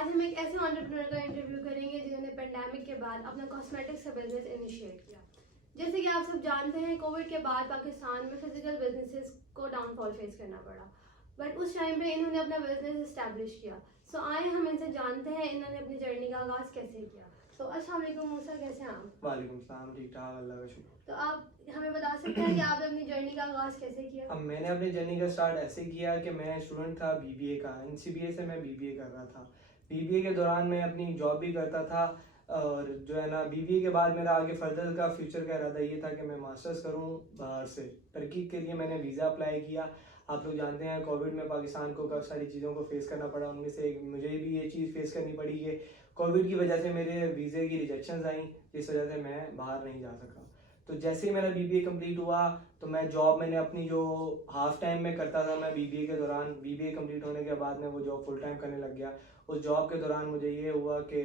आज हम एक ऐसे एंटरप्रेन्योर का इंटरव्यू करेंगे जिन्होंने पेंडेमिक के बाद अपना कॉस्मेटिक्स का बिजनेस इनिशिएट किया। जैसे कि आप सब जानते हैं, कोविड के बाद पाकिस्तान में फिजिकल बिजनेसेस को डाउनफॉल फेस करना पड़ा, बट उस टाइम पे इन्होंने अपना बिजनेस इस्टेब्लिश किया। सो आए हम इनसे जानते हैं इन्होंने अपनी जर्नी का आगाज़ कैसे किया। तो अस्सलाम वालेकुम मूसा, कैसे हैं आप? वालेकुम सलाम, ठीक ठाक, अल्लाह का शुक्र। तो आप हमें बता सकते हैं कि आपने अपनी जर्नी का आगाज़ कैसे किया? अब मैंने अपनी जर्नी का स्टार्ट ऐसे किया कि मैं स्टूडेंट था बीबीए का, एनसीबीए से मैं बीबीए कर रहा था। बीबीए के दौरान मैं अपनी जॉब भी करता था और जो है ना बीबीए के बाद मेरा आगे फर्दर का फ्यूचर का इरादा ये था कि मैं मास्टर्स करूं बाहर से। तरक्की के लिए मैंने वीज़ा अप्लाई किया। आप लोग जानते हैं कोविड में पाकिस्तान को काफ़ी सारी चीज़ों को फेस करना पड़ा, उनमें से मुझे भी ये चीज़ फेस करनी पड़ी कि कोविड की वजह से मेरे वीज़े की रिजेक्शंस आई, जिस वजह से मैं बाहर नहीं जा सका। तो जैसे ही मेरा बीबीए कंप्लीट हुआ तो मैं जॉब मैंने अपनी जो हाफ टाइम में करता था, मैं बीबीए के दौरान बीबीए कंप्लीट होने के बाद में वो जॉब फुल टाइम करने लग गया। उस जॉब के दौरान मुझे ये हुआ कि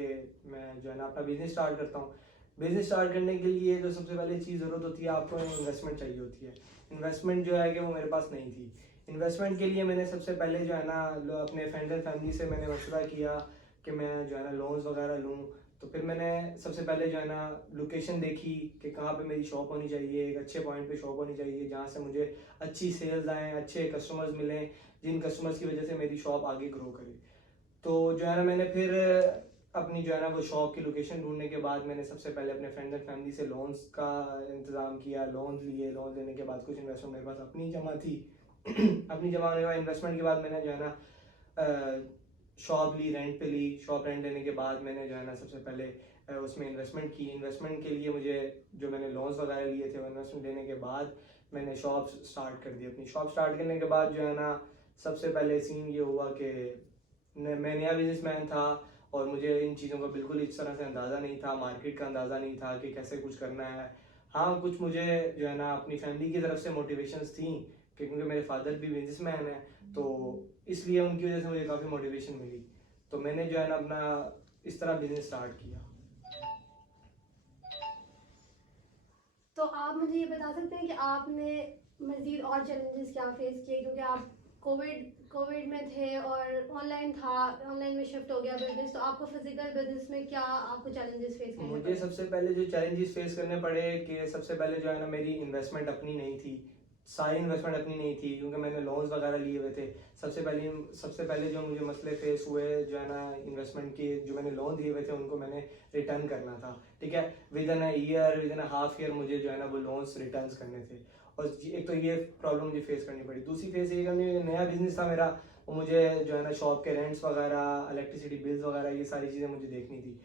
मैं जो है ना अपना बिजनेस स्टार्ट करता हूँ। बिजनेस स्टार्ट करने के लिए जो सबसे पहले चीज़ ज़रूरत होती है, आपको इन्वेस्टमेंट चाहिए होती है। इन्वेस्टमेंट जो है कि वो मेरे पास नहीं थी। इन्वेस्टमेंट के लिए मैंने सबसे पहले जो है ना अपने फ्रेंड्स एंड फैमिली से मैंने मशवरा किया कि मैं जो है ना लोन्स वगैरह लूँ। तो फिर मैंने सबसे पहले जो है ना लोकेशन देखी कि कहाँ पे मेरी शॉप होनी चाहिए, एक अच्छे पॉइंट पे शॉप होनी चाहिए जहाँ से मुझे अच्छी सेल्स आएँ, अच्छे कस्टमर्स मिलें, जिन कस्टमर्स की वजह से मेरी शॉप आगे ग्रो करे। तो जो है ना मैंने फिर अपनी जो है ना वो शॉप की लोकेशन ढूंढने के बाद मैंने सबसे पहले अपने फ्रेंड्स एंड फैमिली से लोन्स का इंतज़ाम किया, लोन्स लिए। लोन लेने के बाद कुछ इन्वेस्टमेंट मेरे पास अपनी जमा थी। अपनी जमा होने के बाद इन्वेस्टमेंट के बाद मैंने जो है ना शॉप ली, रेंट पे ली। शॉप रेंट लेने के बाद मैंने जो है ना सबसे पहले उसमें इन्वेस्टमेंट की। इन्वेस्टमेंट के लिए मुझे जो मैंने लोन्स वगैरह लिए थे वो इन्वेस्टमेंट लेने के बाद मैंने शॉप स्टार्ट कर दी। अपनी शॉप स्टार्ट करने के बाद जो है ना सबसे पहले सीन ये हुआ कि मैं नया बिजनेसमैन था और मुझे इन चीज़ों का बिल्कुल इस तरह से अंदाज़ा नहीं था, मार्केट का अंदाज़ा नहीं था कि कैसे कुछ करना है। हाँ, कुछ मुझे जो है ना अपनी फैमिली की तरफ से मोटिवेशंस थी क्योंकि मेरे फादर भी बिजनेसमैन हैं, तो इसलिए उनकी वजह से मुझे काफ़ी मोटिवेशन मिली। तो मैंने जो है ना अपना इस तरह बिजनेस स्टार्ट किया। तो आप मुझे ये बता सकते हैं कि आपने मज़ीद और चैलेंजेस क्या फेस किए, क्योंकि आप कोविड कोविड में थे और ऑनलाइन था, ऑनलाइन में शिफ्ट हो गया बिजनेस, तो आपको फिजिकल बिजनेस में क्या आपको चैलेंजेस फेस करने मुझे पड़े? सबसे पहले जो चैलेंजेस फेस करने पड़े कि सबसे पहले जो है ना मेरी इन्वेस्टमेंट अपनी नहीं थी, सारी इन्वेस्टमेंट अपनी नहीं थी क्योंकि मैंने लोन्स वगैरह लिए हुए थे। सबसे पहले जो मुझे मसले फेस हुए जो है ना इन्वेस्टमेंट के, जो मैंने लोन दिए हुए थे उनको मैंने रिटर्न करना था। ठीक है, with in a year, with in a half year मुझे जो है ना वो लोन्स रिटर्न करने थे। और एक तो ये प्रॉब्लम मुझे फेस करनी पड़ी। दूसरी फेस ये करनी, नया बिजनेस था मेरा, और मुझे जो है ना शॉप के रेंट्स वगैरह, इलेक्ट्रिसिटी बिल्स वगैरह, ये सारी चीज़ें मुझे देखनी थी।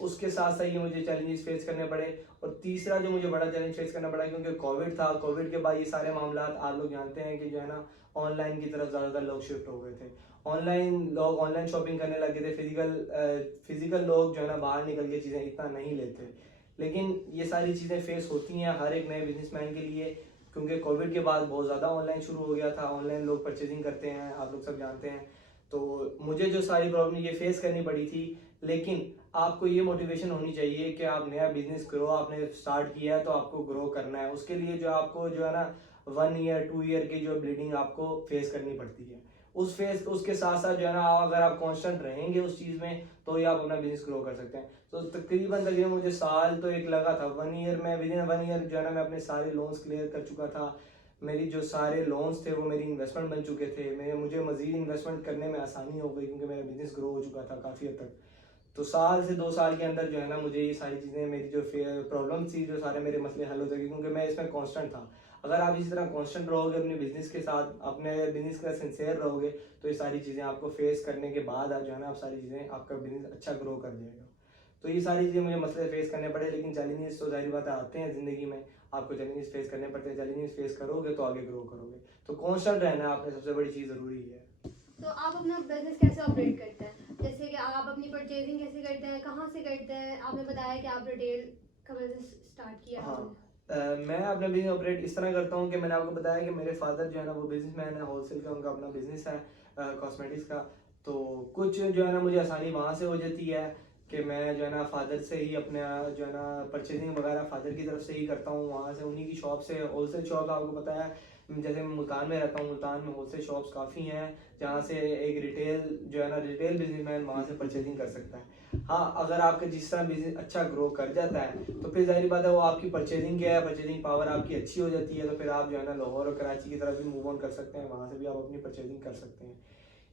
उसके साथ साथ ये मुझे चैलेंजेस फेस करने पड़े। और तीसरा जो मुझे बड़ा चैलेंज फेस करना पड़ा क्योंकि कोविड था, कोविड के बाद ये सारे मामला आप लोग जानते हैं कि जो है ना ऑनलाइन की तरफ ज़्यादातर लोग शिफ्ट हो गए थे। लोग ऑनलाइन शॉपिंग करने लगे थे। फिजिकल लोग जो है ना बाहर निकल के चीज़ें इतना नहीं लेते। लेकिन ये सारी चीज़ें फेस होती हैं हर एक नए बिजनेसमैन के लिए क्योंकि कोविड के बाद बहुत ज़्यादा ऑनलाइन शुरू हो गया था। ऑनलाइन लोग परचेजिंग करते हैं, आप लोग सब जानते हैं। तो मुझे जो सारी प्रॉब्लम ये फेस करनी पड़ी थी, लेकिन आपको ये मोटिवेशन होनी चाहिए कि आप नया बिजनेस करो, आपने स्टार्ट किया है तो आपको ग्रो करना है। उसके लिए जो आपको जो है ना 1 ईयर 2 ईयर की जो ब्लीडिंग आपको फेस करनी पड़ती है। उसके साथ साथ जो है ना अगर आप कांस्टेंट रहेंगे उस चीज़ में तो ही आप अपना बिजनेस ग्रो कर सकते हैं। तो तकरीबन मुझे साल तो एक लगा था। 1 ईयर में, विद इन 1 ईयर जो है ना मैं अपने सारे लोन्स क्लियर कर चुका था। मेरी जो सारे लोन्स थे वो मेरी इन्वेस्टमेंट बन चुके थे। मुझे मज़ीद इन्वेस्टमेंट करने में आसानी हो गई क्योंकि मेरा बिजनेस ग्रो हो चुका था काफ़ी हद तक। तो साल से 2 साल के अंदर जो है ना मुझे ये सारी चीज़ें, मेरी जो प्रॉब्लम थी, जो सारे मेरे मसले हल हो सके क्योंकि मैं इसमें कांस्टेंट था। अगर आप इसी तरह कांस्टेंट रहोगे अपने बिजनेस के साथ, अपने बिजनेस का सिंसियर रहोगे, तो ये सारी चीज़ें आपको फेस करने के बाद आप जो है ना आप सारी चीज़ें, आपका बिजनेस अच्छा ग्रो कर जाएगा। तो ये सारी चीज़ें मुझे मसले फेस करने पड़े, लेकिन चैलेंजेस तो जाहिर बात आते हैं ज़िंदगी में, आपको चैलेंजेस फेस करने पड़ते हैं। चैलेंजेस फेस करोगे तो आगे ग्रो करोगे। तो कांस्टेंट रहना आपने सबसे बड़ी चीज़ ज़रूरी है। तो आप अपना बिजनेस कैसे ऑपरेट करते हैं? जैसे कि आप अपनी परचेजिंग कैसे करते हैं, कहाँ से करते हैं? आपने बताया कि आप रिटेल का बिजनेस स्टार्ट किया हाँ, आपने। मैं अपना बिजनेस ऑपरेट इस तरह करता हूँ कि मैंने आपको बताया कि मेरे फादर जो है ना वो बिजनेसमैन है, होलसेल का उनका अपना बिजनेस है कॉस्मेटिक्स का। तो कुछ जो है ना मुझे आसानी वहाँ से हो जाती है। कि मैं जो है ना फादर से ही अपने जो है ना परचेजिंग वगैरह फादर की तरफ से ही करता हूँ, वहाँ से उन्हीं की शॉप से। होलसेल शॉप आपको पता है, जैसे मैं मुल्तान में रहता हूँ, मुल्तान में होलसेल शॉप्स काफ़ी हैं जहाँ से एक रिटेल जो है ना रिटेल बिजनेसमैन वहाँ से परचेजिंग कर सकता है। हाँ, अगर आपका जिस तरह बिजनेस अच्छा ग्रो कर जाता है तो फिर जाहिर बात है वो आपकी परचेजिंग क्या है, परचेजिंग पावर आपकी अच्छी हो जाती है, तो फिर आप जो है ना लाहौर और कराची की तरफ भी मूव ऑन कर सकते हैं, वहाँ से भी आप अपनी परचेजिंग कर सकते हैं।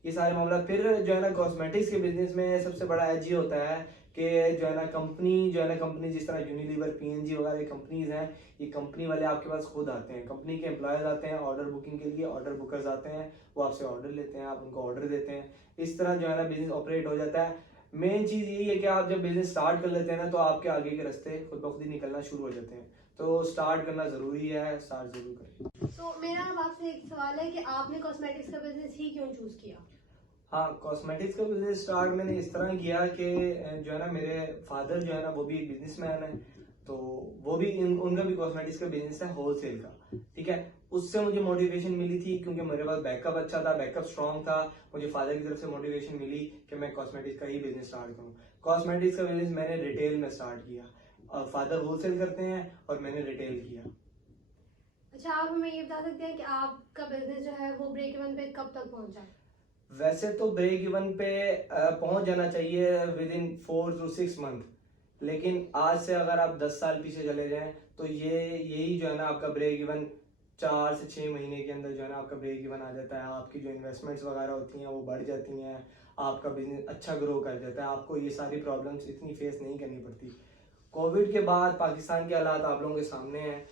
ये सारे मामला। फिर जो है ना कॉस्मेटिक्स के बिजनेस में सबसे बड़ा एज ये होता है कि जो है ना कंपनी जिस तरह यूनिलीवर, पीएनजी वगैरह कंपनीज हैं, ये कंपनी वाले आपके पास खुद आते हैं, कंपनी के एम्प्लॉयज आते हैं ऑर्डर बुकिंग के लिए, ऑर्डर बुकर्स आते हैं, वो आपसे ऑर्डर लेते हैं, आप उनको ऑर्डर देते हैं। इस तरह जो है ना बिजनेस ऑपरेट हो जाता है। मेन चीज़ यही है कि आप जब बिजनेस स्टार्ट कर लेते हैं ना तो आपके आगे के रास्ते खुद ब खुद ही निकलना शुरू हो जाते हैं। तो स्टार्ट करना ज़रूरी है, स्टार्ट ज़रूर करें। तो मेरा अब आपसे एक सवाल है कि आपने कॉस्मेटिक्स का बिजनेस ही क्यों चूज किया? हाँ, कॉस्मेटिक्स का बिजनेस स्टार्ट मैंने इस तरह किया कि जो है ना मेरे फादर जो है ना वो भी एक बिजनेसमैन है, तो वो भी उनका भी कॉस्मेटिक्स का बिजनेस है होलसेल का, ठीक है। उससे मुझे मोटिवेशन मिली थी क्योंकि मेरे पास बैकअप अच्छा था, बैकअप स्ट्रॉन्ग था। मुझे फादर की तरफ से मोटिवेशन मिली कि मैं कॉस्मेटिक्स का ही बिजनेस स्टार्ट करूँ। कॉस्मेटिक्स का बिजनेस मैंने रिटेल में स्टार्ट किया, फादर होलसेल करते हैं और मैंने रिटेल किया। अच्छा, आप हमें ये बता सकते हैं कि आपका बिजनेस जो है वो ब्रेक इवन पे कब तक पहुंचा? वैसे तो ब्रेक इवन पे पहुंच जाना चाहिए विद इन 4 to 6 मंथ, लेकिन आज से अगर आप 10 साल पीछे चले जाएं तो ये यही जो है ना आपका ब्रेक इवन 4 से 6 महीने के अंदर जो है ना आपका ब्रेक इवन आ जाता है। आपकी जो इन्वेस्टमेंट्स वगैरह होती हैं वो बढ़ जाती हैं, आपका बिजनेस अच्छा ग्रो कर जाता है, आपको ये सारी प्रॉब्लम्स इतनी फेस नहीं करनी पड़ती। कोविड के बाद पाकिस्तान के हालात आप लोगों के सामने हैं,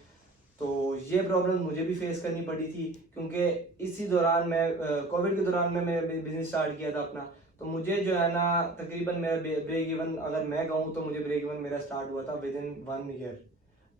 तो ये प्रॉब्लम मुझे भी फेस करनी पड़ी थी क्योंकि इसी दौरान मैं कोविड के दौरान में मैंने बिजनेस स्टार्ट किया था अपना। तो मुझे जो है ना तकरीबन मेरा ब्रेक इवन अगर मैं कहूँ तो मुझे ब्रेक इवन मेरा स्टार्ट हुआ था विद इन 1 ईयर।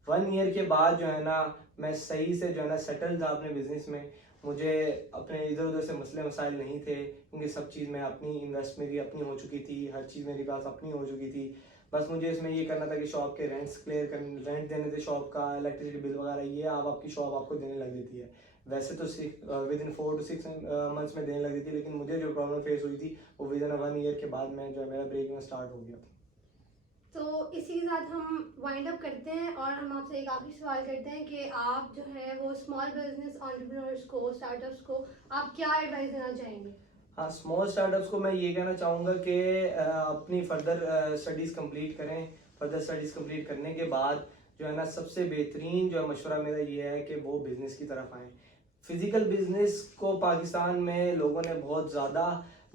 1 ईयर के बाद जो है ना मैं सही से जो है ना सेटल था अपने बिजनेस में। मुझे अपने इधर उधर से मसले मसाइल नहीं थे क्योंकि सब चीज़ मैं अपनी इन्वेस्ट मेरी अपनी हो चुकी थी, हर चीज़ मेरे पास अपनी हो चुकी थी। बस मुझे इसमें ये करना था कि शॉप के रेंट्स क्लियर कर, रेंट देने थे शॉप का, इलेक्ट्रिसिटी बिल वगैरह, ये आप आपकी शॉप आपको देने लग देती है। वैसे तो विद इन 4 to 6 मंथ्स में देने लग देती है, लेकिन मुझे जो प्रॉब्लम फेस हुई थी वो विद इन 1 ईयर के बाद में जो है मेरा ब्रेक स्टार्ट हो गया था। तो इसी के साथ हम वाइंड अप करते हैं और हम आपसे एक आखिरी सवाल करते हैं कि आप जो है वो स्मॉल बिजनेस एंटरप्रेन्योर्स को, स्टार्टअप्स को आप क्या एडवाइस देना चाहेंगे? हाँ, स्मॉल स्टार्टअप्स को मैं ये कहना चाहूँगा कि अपनी फर्दर स्टडीज़ कंप्लीट करें। फर्दर स्टडीज़ कंप्लीट करने के बाद जो है ना सबसे बेहतरीन जो मशवरा मेरा ये है कि वो बिज़नेस की तरफ आएँ। फिज़िकल बिज़नेस को पाकिस्तान में लोगों ने बहुत ज़्यादा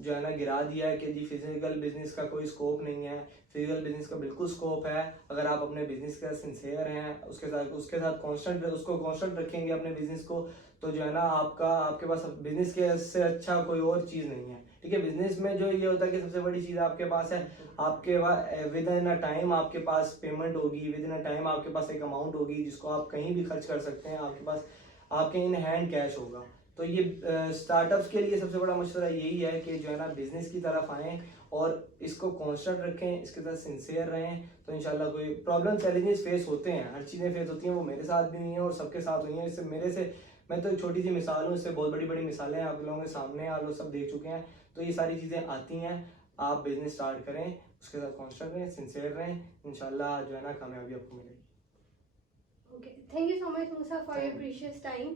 जो है ना गिरा दिया है कि जी फिज़िकल बिज़नेस का कोई स्कोप नहीं है। फिज़िकल बिज़नेस का बिल्कुल स्कोप है अगर आप अपने बिज़नेस के साथ सिंसियर हैं, उसके साथ कांस्टेंट रखेंगे अपने बिज़नेस को, तो जो है ना आपके पास बिजनेस के से अच्छा कोई और चीज़ नहीं है, ठीक है। बिजनेस में जो ये होता है कि सबसे बड़ी चीज़ आपके पास है, आपके पास विद इन अ टाइम आपके पास पेमेंट होगी, विद इन अ टाइम आपके पास एक अमाउंट होगी जिसको आप कहीं भी खर्च कर सकते हैं, आपके पास आपके इन हैंड कैश होगा। तो ये स्टार्टअप्स के लिए सबसे बड़ा मशवरा यही है कि जो है ना बिजनेस की तरफ आएँ और इसको कांस्टेंट रखें, इसके साथ सिंसियर रहें, तो इंशाल्लाह कोई प्रॉब्लम चैलेंजेस फेस होते हैं, हर चीज़ें फेस होती हैं, वो मेरे साथ भी हुई हैं और सबके साथ हुई हैं। इससे मेरे से मैं तो एक छोटी सी मिसाल हूँ, इससे बहुत बड़ी बड़ी मिसालें आप लोगों के सामने आप लोग सब देख चुके हैं। तो ये सारी चीज़ें आती हैं, आप बिजनेस स्टार्ट करें, उसके साथ कांस्टेंट रहें, सिंसियर रहें, इंशाल्लाह जो है ना कामयाबी आपको मिलेगी। Okay, thank you so much, Musa, for your precious time.